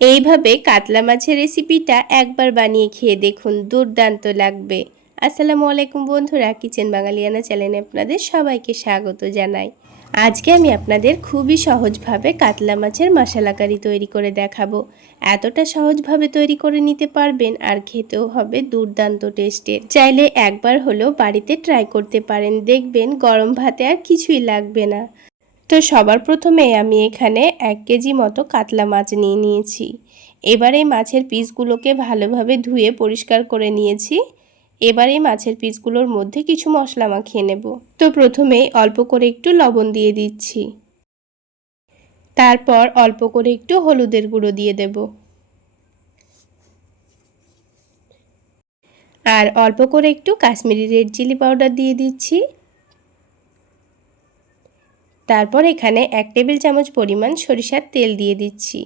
এইভাবে কাতলা মাছের রেসিপিটা একবার বানিয়ে খেয়ে দেখুন, দুর্দান্ত লাগবে। আসসালামু আলাইকুম বন্ধুরা, কিচেন বাঙালিয়ানা চ্যানেলে আপনাদের সবাইকে স্বাগত জানাই। আজকে আমি আপনাদের খুবই সহজভাবে কাতলা মাছের মশলা কারি তৈরি করে দেখাবো। এতটা সহজভাবে তৈরি করে নিতে পারবেন আর খেতেও হবে দুর্দান্ত টেস্টের চাইলে একবার হলেও বাড়িতে ট্রাই করতে পারেন, দেখবেন গরম ভাতে আর কিছুই লাগবে না। তো সবার প্রথমে আমি এখানে এক কেজি মতো কাতলা মাছ নিয়ে নিয়েছি। এবার এই মাছের পিসগুলোকে ভালোভাবে ধুয়ে পরিষ্কার করে নিয়েছি। এবার এই মাছের পিসগুলোর মধ্যে কিছু মশলা মাখিয়ে নেব। তো প্রথমেই অল্প করে একটু লবণ দিয়ে দিচ্ছি। তারপর অল্প করে একটু হলুদের গুঁড়ো দিয়ে দেব। আর অল্প করে একটু কাশ্মীরি রেড চিলি পাউডার দিয়ে দিচ্ছি। তারপর এখানে এক টেবিল চামচ পরিমাণ সরিষার তেল দিয়ে দিচ্ছি।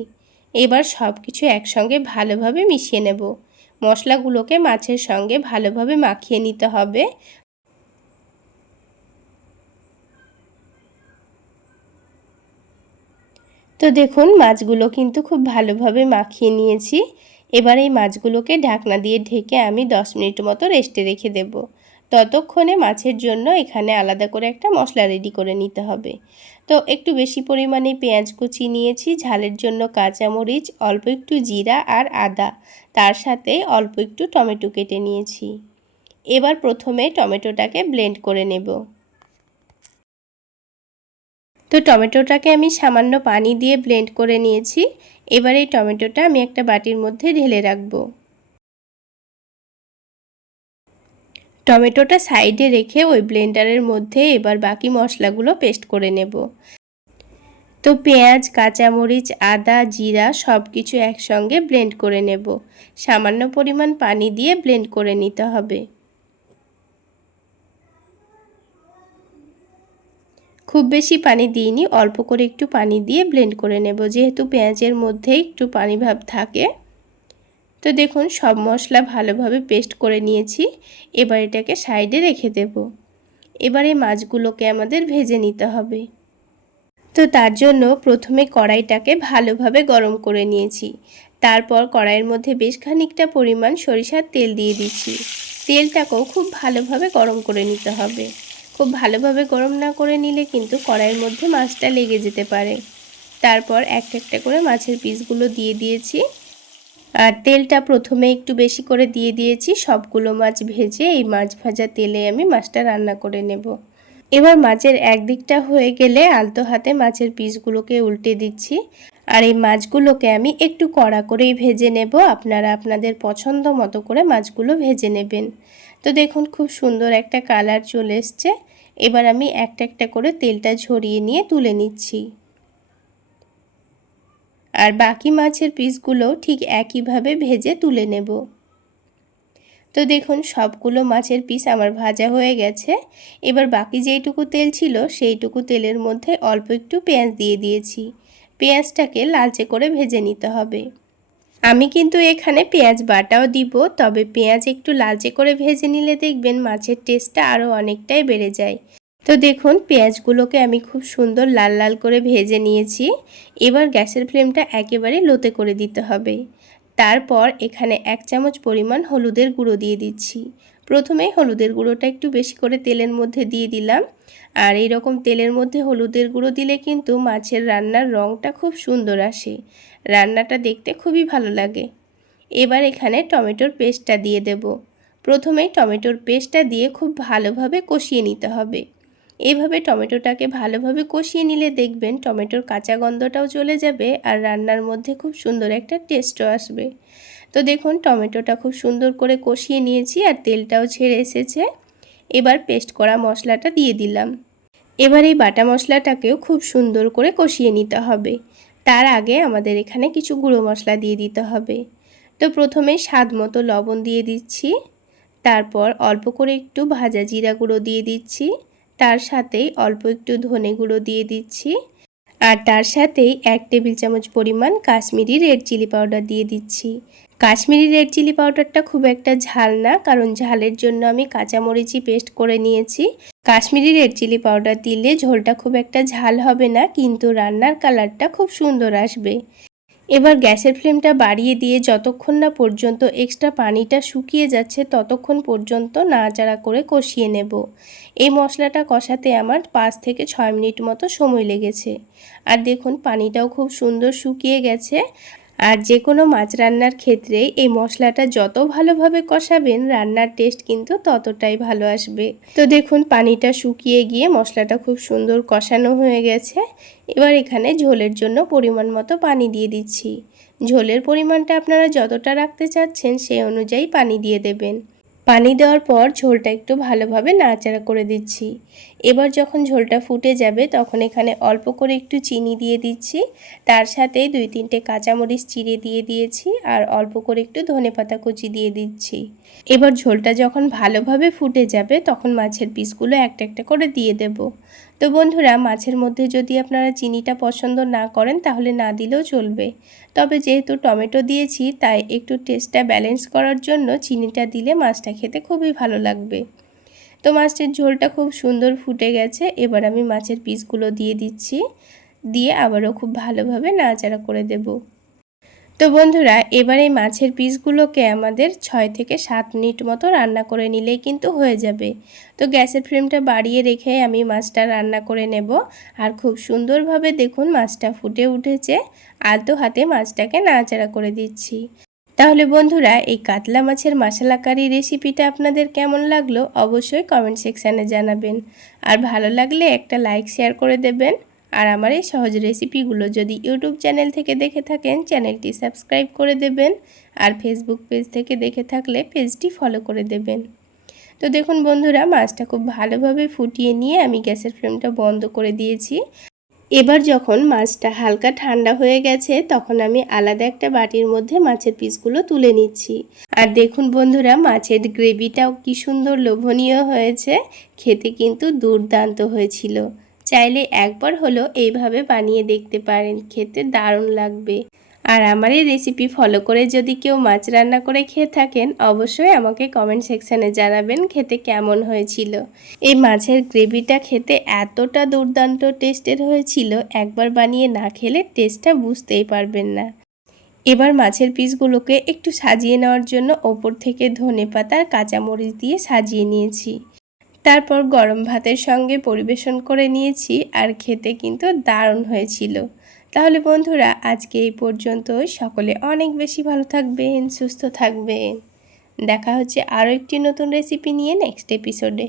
এবার সব কিছু একসঙ্গে ভালোভাবে মিশিয়ে নেব। মশলাগুলোকে মাছের সঙ্গে ভালোভাবে মাখিয়ে নিতে হবে। তো দেখুন, মাছগুলো কিন্তু খুব ভালোভাবে মাখিয়ে নিয়েছি। এবার এই মাছগুলোকে ঢাকনা দিয়ে ঢেকে আমি দশ মিনিট মতো রেস্টে রেখে দেবো। ততক্ষণে মাছের জন্য এখানে আলাদা করে একটা মশলা রেডি করে নিতে হবে। তো একটু বেশি পরিমাণে পেঁয়াজ কুচি নিয়েছি, ঝালের জন্য কাঁচামরিচ, অল্প একটু জিরা আর আদা। তার সাথে অল্প একটু টমেটো কেটে নিয়েছি। এবার প্রথমে টমেটোটাকে ব্লেন্ড করে নেব। তো টমেটোটাকে আমি সামান্য পানি দিয়ে ব্লেন্ড করে নিয়েছি। এবার এই টমেটোটা আমি একটা বাটির মধ্যে ঢেলে রাখব। টমেটোটা সাইডে রেখে ওই ব্লেন্ডারের মধ্যে এবার বাকি মশলাগুলো পেস্ট করে নেব। তো পেঁয়াজ, কাঁচামরিচ, আদা, জিরা সব কিছু একসঙ্গে ব্লেন্ড করে নেব। সামান্য পরিমাণ পানি দিয়ে ব্লেন্ড করে নিতে হবে। খুব বেশি পানি দিইনি, অল্প করে একটু পানি দিয়ে ব্লেন্ড করে নেব। যেহেতু পেঁয়াজের মধ্যে একটু পানি ভাব থাকে তো দেখুন, সব মশলা ভালোভাবে পেস্ট করে নিয়েছি। এবার এটাকে সাইডে রেখে দেব। এবার মাছগুলোকে আমাদের ভেজে নিতে হবে। তো তার জন্য প্রথমে কড়াইটাকে ভালোভাবে গরম করে নিয়েছি। তারপর কড়াইয়ের মধ্যে বেশ খানিকটা পরিমাণ সরিষার তেল দিয়ে দিচ্ছি। তেলটাকেও খুব ভালোভাবে গরম করে নিতে হবে। খুব ভালোভাবে গরম না করে নিলে কিন্তু কড়াইয়ের মধ্যে মাছটা লেগে যেতে পারে। তারপর একটা একটা করে মাছের পিসগুলো দিয়ে দিয়েছি। আর তেলটা প্রথমে একটু বেশি করে দিয়ে দিয়েছি। সবগুলো মাছ ভেজে এই মাছ ভাজা তেলে আমি মাছটা রান্না করে নেব। এবার মাছের একদিকটা হয়ে গেলে আলতো হাতে মাছের পিসগুলোকে উল্টে দিচ্ছি। আর এই মাছগুলোকে আমি একটু কড়া করেই ভেজে নেব। আপনারা আপনাদের পছন্দ মতো করে মাছগুলো ভেজে নেবেন। তো দেখুন, খুব সুন্দর একটা কালার চলে এসছে। এবার আমি একটা একটা করে তেলটা ঝরিয়ে নিয়ে তুলে নিচ্ছি। আর বাকি মাছের পিসগুলো ঠিক একইভাবে ভেজে তুলে নেব। তো দেখুন, সবগুলো মাছের পিস আমার ভাজা হয়ে গেছে। এবার বাকি যেইটুকু তেল ছিল, সেইটুকু তেলের মধ্যে অল্প একটু পেঁয়াজ দিয়ে দিয়েছি। পেঁয়াজটাকে লালচে করে ভেজে নিতে হবে। আমি কিন্তু এখানে পেঁয়াজ বাটাও দিব, তবে পেঁয়াজ একটু লালচে করে ভেজে নিলে দেখবেন মাছের টেস্টটা আরও অনেকটাই বেড়ে যায়। তো দেখুন, পেঁয়াজগুলোকে আমি খুব সুন্দর লাল লাল করে ভেজে নিয়েছি। এবার গ্যাসের ফ্লেমটা একেবারে লোতে করে দিতে হবে। তারপর এখানে এক চামচ পরিমাণ হলুদের গুঁড়ো দিয়ে দিচ্ছি। প্রথমে হলুদের গুঁড়োটা একটু বেশি করে তেলের মধ্যে দিয়ে দিলাম। আর এই রকম তেলের মধ্যে হলুদের গুঁড়ো দিলে কিন্তু মাছের রান্নার রঙটা খুব সুন্দর আসে। রান্নাটা দেখতে খুবই ভালো লাগে। এবার এখানে টমেটোর পেস্টটা দিয়ে দেব। প্রথমেই টমেটোর পেস্টটা দিয়ে খুব ভালোভাবে কষিয়ে নিতে হবে। এভাবে টমেটোটাকে ভালোভাবে কষিয়ে নিলে দেখবেন টমেটোর কাঁচা গন্ধটাও চলে যাবে আর রান্নার মধ্যে খুব সুন্দর একটা টেস্টও আসবে। তো দেখুন, টমেটোটা খুব সুন্দর করে কষিয়ে নিয়েছি আর তেলটাও ছেড়ে এসেছে। এবার পেস্ট করা মশলাটা দিয়ে দিলাম। এবার এই বাটা মশলাটাকেও খুব সুন্দর করে কষিয়ে নিতে হবে। তার আগে আমাদের এখানে কিছু গুঁড়ো মশলা দিয়ে দিতে হবে। তো প্রথমে স্বাদ মতো লবণ দিয়ে দিচ্ছি। তারপর অল্প করে একটু ভাজা জিরা গুঁড়ো দিয়ে দিচ্ছি। তার সাথেই অল্প একটু ধনে গুঁড়ো দিয়ে দিচ্ছি। আর তার সাথেই এক টেবিল চামচ পরিমাণ কাশ্মীরি রেড চিলি পাউডার দিয়ে দিচ্ছি। কাশ্মীরি রেড চিলি পাউডারটা খুব একটা ঝাল না, কারণ ঝালের জন্য আমি কাঁচামরিচই পেস্ট করে নিয়েছি। কাশ্মীরি রেড চিলি পাউডার দিলে ঝোলটা খুব একটা ঝাল হবে না, কিন্তু রান্নার কালারটা খুব সুন্দর আসবে। এবার গ্যাসের ফ্লেমটা বাড়িয়ে দিয়ে যতক্ষণ না পর্যন্ত এক্সট্রা পানিটা শুকিয়ে যাচ্ছে, ততক্ষণ পর্যন্ত নাড়াচাড়া করে কষিয়ে নেব। এই মশলাটা কষাতে আমার পাঁচ থেকে ছয় মিনিট মতো সময় লেগেছে। আর দেখুন, পানিটাও খুব সুন্দর শুকিয়ে গেছে। আর যে কোনো মাছ রান্নার ক্ষেত্রে এই মশলাটা যত ভালোভাবে কষাবেন, রান্নার টেস্ট কিন্তু ততটাই ভালো আসবে। তো দেখুন, পানিটা শুকিয়ে গিয়ে মশলাটা খুব সুন্দর কষানো হয়ে গেছে। এবার এখানে ঝোলের জন্য পরিমাণ মতো পানি দিয়ে দিচ্ছি। ঝোলের পরিমাণটা আপনারা যতটা রাখতে চাচ্ছেন, সেই অনুযায়ী পানি দিয়ে দেবেন। পানি দেওয়ার পর ঝোলটা একটু ভালোভাবে নাড়াচাড়া করে দিচ্ছি। এবার যখন ঝোলটা ফুটে যাবে, তখন এখানে অল্প করে একটু চিনি দিয়ে দিচ্ছি। তার সাথে দুই তিনটে কাঁচামরিচ চিড়ে দিয়ে দিয়েছি আর অল্প করে একটু ধনে পাতা কুচি দিয়ে দিচ্ছি। এবার ঝোলটা যখন ভালোভাবে ফুটে যাবে, তখন মাছের পিসগুলো একটা একটা করে দিয়ে দেব। তো বন্ধুরা, মাছের মধ্যে যদি আপনারা চিনিটা পছন্দ না করেন, তাহলে না দিলেও চলবে। তবে যেহেতু টমেটো দিয়েছি, তাই একটু টেস্টটা ব্যালেন্স করার জন্য চিনিটা দিলে মাছটা খেতে খুবই ভালো লাগবে। তো মাছটির ঝোলটা খুব সুন্দর ফুটে গেছে, এবার আমি মাছের পিসগুলো দিয়ে দিচ্ছি। দিয়ে আবারও খুব ভালোভাবে নাড়াচাড়া করে দেব। তো বন্ধুরা, এবার মাছের পিসগুলোকে আমাদের ছয় থেকে সাত মিনিট মতো রান্না করে নিলেই কিন্তু হয়ে যাবে। তো গ্যাসের ফ্লেমটা বাড়িয়ে রেখে আমি মাছটা রান্না করে নেব। আর খুব সুন্দরভাবে দেখুন মাছটা ফুটে উঠেছে। আলতো হাতে মাছটাকে নাড়াচাড়া করে দিচ্ছি। তাহলে বন্ধুরা, এই কাতলা মাছের মশলা কারি রেসিপিটা আপনাদের কেমন লাগল অবশ্যই কমেন্ট সেকশানে জানাবেন। আর ভালো লাগলে একটা লাইক, শেয়ার করে দেবেন। আর আমার এই সহজ রেসিপিগুলো যদি ইউটিউব চ্যানেল থেকে দেখে থাকেন, চ্যানেলটি সাবস্ক্রাইব করে দেবেন আর ফেসবুক পেজ থেকে দেখে থাকলে পেজটি ফলো করে দেবেন। তো দেখুন বন্ধুরা, মাছটা খুব ভালোভাবে ফুটিয়ে নিয়ে আমি গ্যাসের ফ্লেমটা বন্ধ করে দিয়েছি। এবার যখন মাছটা হালকা ঠান্ডা হয়ে গেছে, তখন আমি আলাদা একটা বাটির মধ্যে মাছের পিসগুলো তুলে নিচ্ছি। আর দেখুন বন্ধুরা, মাছের গ্রেভিটাও কি সুন্দর লোভনীয় হয়েছে, খেতে কিন্তু দুর্দান্ত হয়েছিল। চাইলে একবার হলো এইভাবে বানিয়ে দেখতে পারেন, খেতে দারুণ লাগবে। আর আমার এই রেসিপি ফলো করে যদি কেউ মাছ রান্না করে খেয়ে থাকেন, অবশ্যই আমাকে কমেন্ট সেকশানে জানাবেন খেতে কেমন হয়েছিল। এই মাছের গ্রেভিটা খেতে এতটা দুর্দান্ত টেস্টের হয়েছিল, একবার বানিয়ে না খেলে টেস্টটা বুঝতেই পারবেন না। এবার মাছের পিসগুলোকে একটু সাজিয়ে নেওয়ার জন্য ওপর থেকে ধনে পাতার কাঁচামরিচ দিয়ে সাজিয়ে নিয়েছি। তারপর গরম ভাতের সঙ্গে পরিবেশন করে নিয়েছি আর খেতে কিন্তু দারুণ হয়েছিল। তাহলে বন্ধুরা, আজকে এই পর্যন্ত সকলে অনেক বেশি ভালো থাকবেন, সুস্থ থাকবেন। দেখা হচ্ছে আরও একটি নতুন রেসিপি নিয়ে নেক্সট এপিসোডে